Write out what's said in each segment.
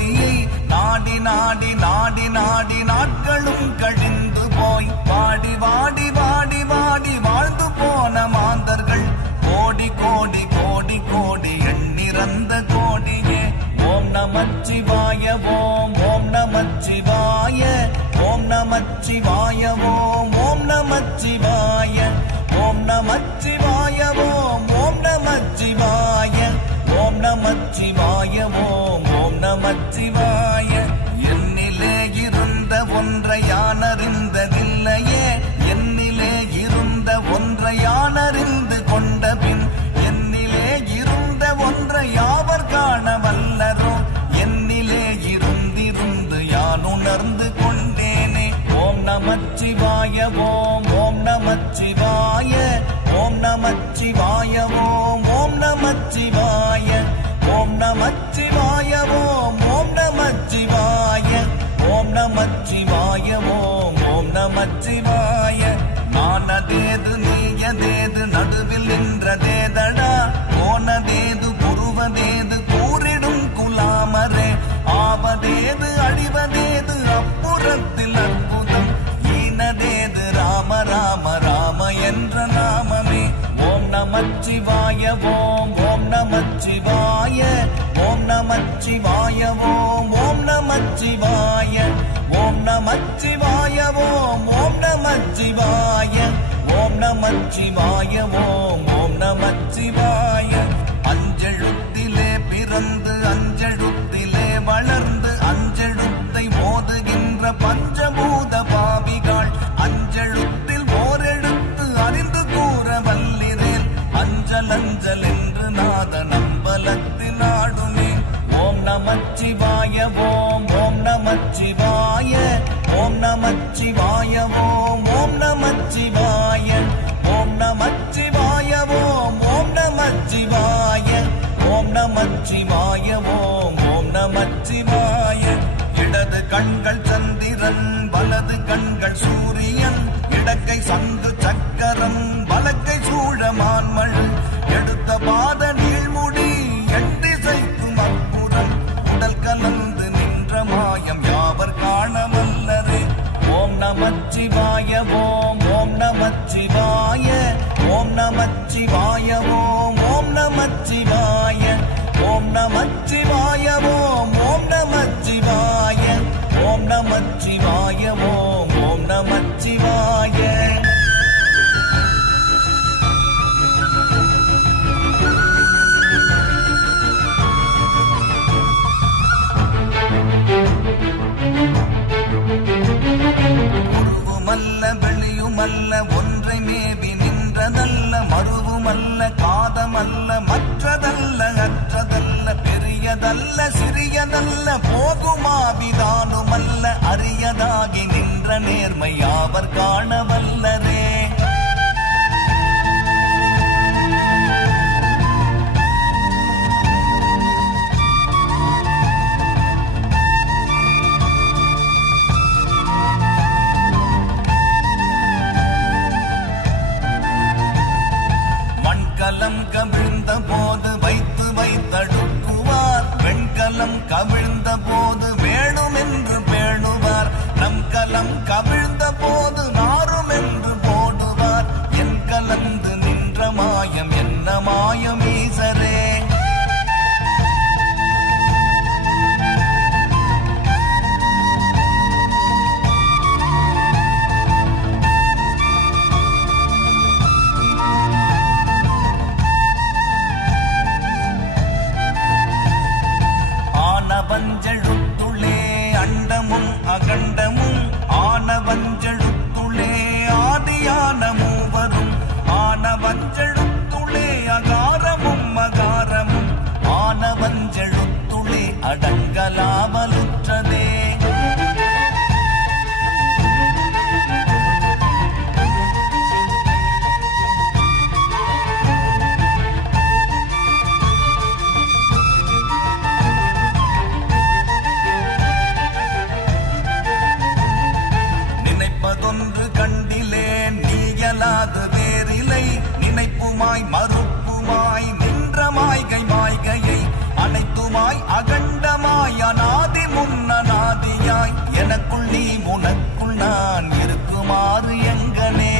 ஜோதியை நாடி நாடி நாடி நாடி நாட்களும் கழிந்து போய் வாடி வாடி வாடி வாடி வாழ்ந்து போன மாந்தர்கள் கோடி கோடி கோடி கோடி எண்ணிறந்த கோடியே. ஓம் நமச்சிவாய ஓம் ஓம் நமச்சிவாய ஓம் நமச்சிவாய ஓம் ஓம் நமச்சிவாய ஓம் நமச்சிவாய ஓம் ஓம் நமச்சிவாய ஓம் நமச்சிவாய ஓம் ஓம் நமச்சிவாய. என்னிலே இருந்த ஒன்றை யானறிந்ததில்லையே, என்னிலே இருந்த ஒன்றை யானறிந்து கொண்ட பின் என்னிலே இருந்த ஒன்றை யாவர் காண வல்லரோ, என்னிலே இருந்திருந்து யான் உணர்ந்து கொண்டேனே. ஓம் நமச்சிவாய ஓம் ஓம் நமச்சிவாய ஓம் நமச்சிவாய ஓம் ஓம் நமச்சிவாய ஓம் நமச்சிவாய ஓம் ஓம் நமச்சிவாய ஓம் நமச்சிவாய ஓம் ஓம் நமச்சிவாய. நானதேது நீயதேது நடுவில் நின்றதேதடா, போனதேது புருவதேது கூறிடும் குலாமரே, ஆவதேது அழிவதேது அப்புறத்தில் அற்புதம், ஈனதேது ராம ராம ராம என்ற நாமமே. ஓம் நமச்சிவாய ஓம் ஓம் நமச்சிவாய ஓம் நமச்சிவாய ஓம் ஓம் நமச்சிவாய ஓம் நமச்சிவாய ஓம் ஓம் நமச்சிவாய ஓம் நமச்சிவாய ஓம் ஓம் நமச்சிவாய. அஞ்செழுத்திலே பிறந்து அஞ்செழுத்திலே வளர்ந்து அஞ்செழுத்தை ஓதுகின்ற பஞ்சபூத பாவிகள் அஞ்செழுத்தில் ஓரெழுத்து அறிந்து கூற வல்லிரேல், அஞ்சல் அஞ்சல் என்று நாத நம்பலத்தில் ஆடுமே. ஓம் நமச்சிவாய ஓம் ஓம் நமச்சிவாய ஓம் நமச்சிவாய ஓம் ஓம் நமச்சிவாய ஓம் நமச்சிவாய ஓம் ஓம் நமச்சிவாய ஓம் நமச்சிவாய ஓம் ஓம் நமச்சிவாய. இடது கண்கள் சந்திரன் வலது கண்கள் சூரியன், இடக்கை சங்கு சக்கரம் வலக்கை சூழமான்மள், எடுத்த பாத நீழ்முடி எண்டிசைக்கும் அற்புதம், உடல் கலந்து நின்ற மாயம் யாவர் காணவல்லரே. ஓம் நமச்சிவாய ஓம் ஓம் நமச்சிவாய ஓம் நமச்சிவாய ஓம் ஓம் நமச்சிவாய ஓம் நமச்சிவாய ஓம் ஓம் நமச்சிவாய ஓம் நமச்சிவாய ஓம் ஓம் நமச்சிவாய. உருவுமல்ல வெளியுமல்ல ஒன்றை மேவி நின்றதல்ல, மறுவுமல்ல காதமல்ல மற்றதல்ல அற்றதல்ல, பெரியதல்ல சிறியதல்ல போகுமாவிதானுமல்ல, அரியதாகி நின்ற நேர்மை யாவர் காணவல்லரே. மண்கலம் கவிழ்ந்த போது வைத்து வைத்தடுக்குவார், வெண்கலம் கவிழ்ந்த போது வேணும் என்று பேணுவார், நம் கலம் கவிழ்ந்த போது நாரும் என்று போடுவார், என் கலந்து நின்ற மாயம் என்ன மாயம் ஈசரே. பஞ்செழு எனக்குள் நீ உனக்குள் நான் இருக்குமாறு எங்கனே.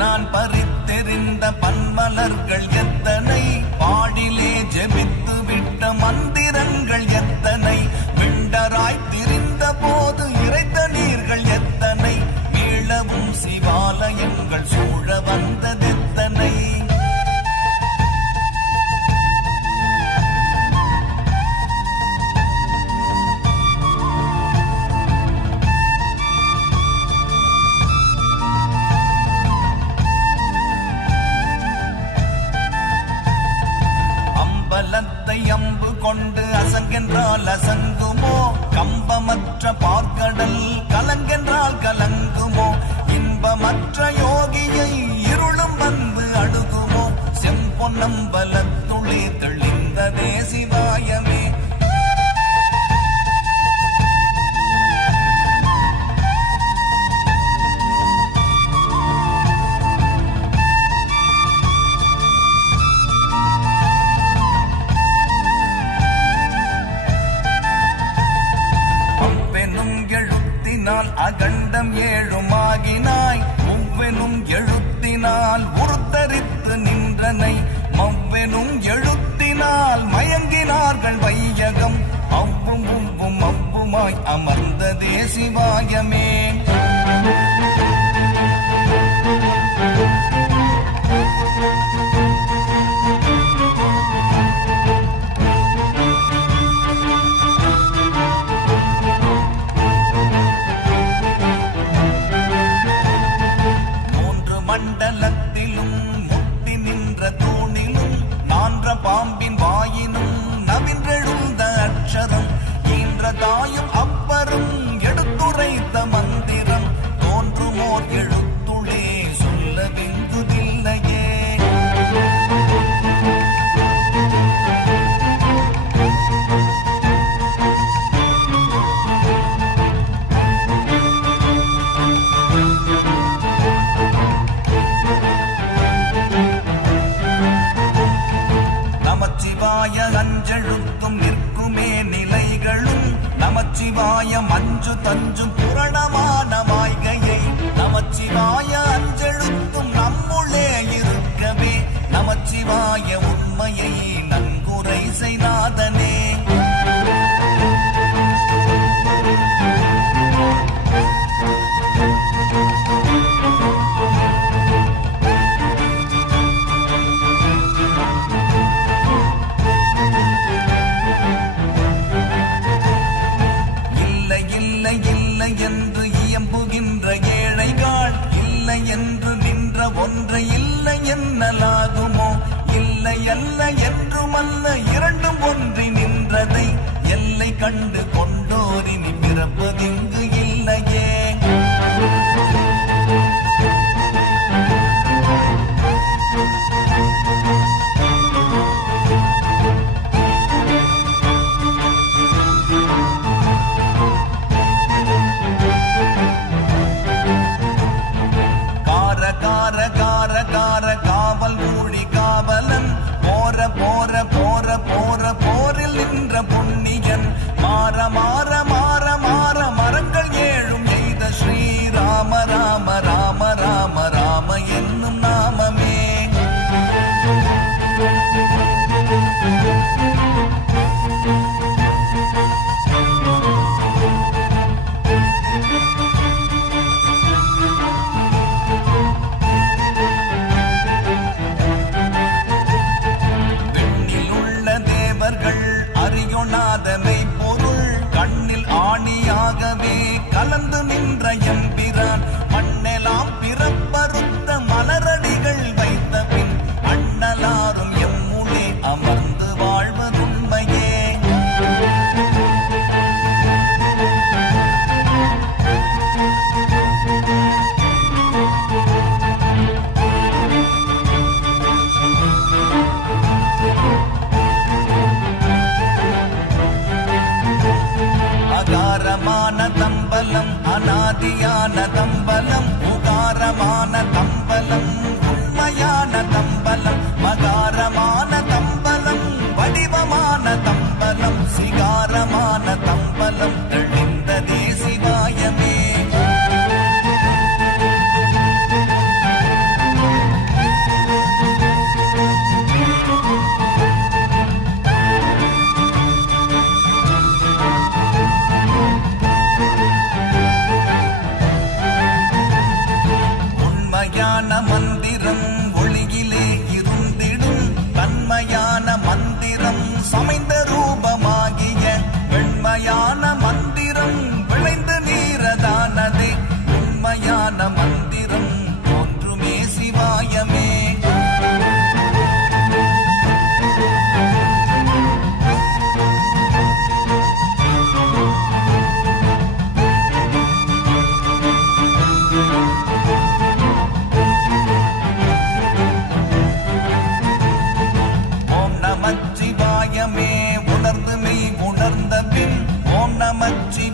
நான் பறித்தெறிந்த பன்மலர்கள் எத்தனை, பாடிலே ஜெபித்து விட்ட மந்திரங்கள் எத்தனை, விண்டராய் திரிந்த போது இறைத்த நீர்கள் எத்தனை, மீளவும் சிவாலயங்கள் சூழ வந்ததெத்தனை. அம்பு கொண்டு அசங்கென்றால் அசங்குமோ, கம்பமற்ற பார்க்கடல் கலங்கென்றால் கலங்குமோ, இன்பமற்ற யோகியை இருளும் வந்து அணுகுமோ, செம்பொன்னம்பலத்துளே தெளிந்ததே சிவாயமே. அகண்டம் ஏழுமாகினாய், ஒவ்வெனும் எழுத்தினால் உருத்தரித்து நின்றனை, மவ்வெனும் எழுத்தினால் மயங்கினார்கள் வையகம், அவ்வும் உவ்வும் அவ்வுமாய் அமர்ந்ததே சிவாயமே. மண்டலத்திலும் முட்டி நின்ற தூணிலும் நான்ற பாம்பின் வாயினும் நவின்றெழுந்த அக்ஷரம், ஈன்ற தாயும் அப்பரும் எடுத்துரைத்த மந்திரம், தோன்றுமோர் எழுத்துளே சொல்ல வெங்குதில்லையே. அஞ்செழுத்தும் நிற்குமே நிலைகளும், நமச்சிவாய மஞ்சு தஞ்சும் புரணமான மாய்கையை, நமச்சிவாய அஞ்செழுத்தும் நம்முள்ளே இருக்கவே, நமச்சிவாய உண்மையை நன்குரை செய்நாதனே. என்று இயம்புகின்ற ஏழைகள், இல்லை என்று நின்ற ஒன்றை இல்லை என்னலாகுமோ, இல்லை தம்பலம் அநாதியான தம்பலம் உகாரமான தம்பலம் உண்மையான தம்பலம் மகாரமான தம்பலம் வடிவமான தம்பலம் சிகாரமான தம்பலம் தெளிந்ததே சிவாயமே. மந்திரம் ஒளியிலே இருந்திடும் தன்மையான மந்திரம் சமைந்த ரூபமாகிய வெண்மையான மந்திரம் விளைந்து நீரதானதே உண்மையான மந்திரம் தோன்றுமே சிவாயமே. நமச்சிவாயமே உணர்ந்து மெய் உணர்ந்த பின் ஓம் நமச்சிவாய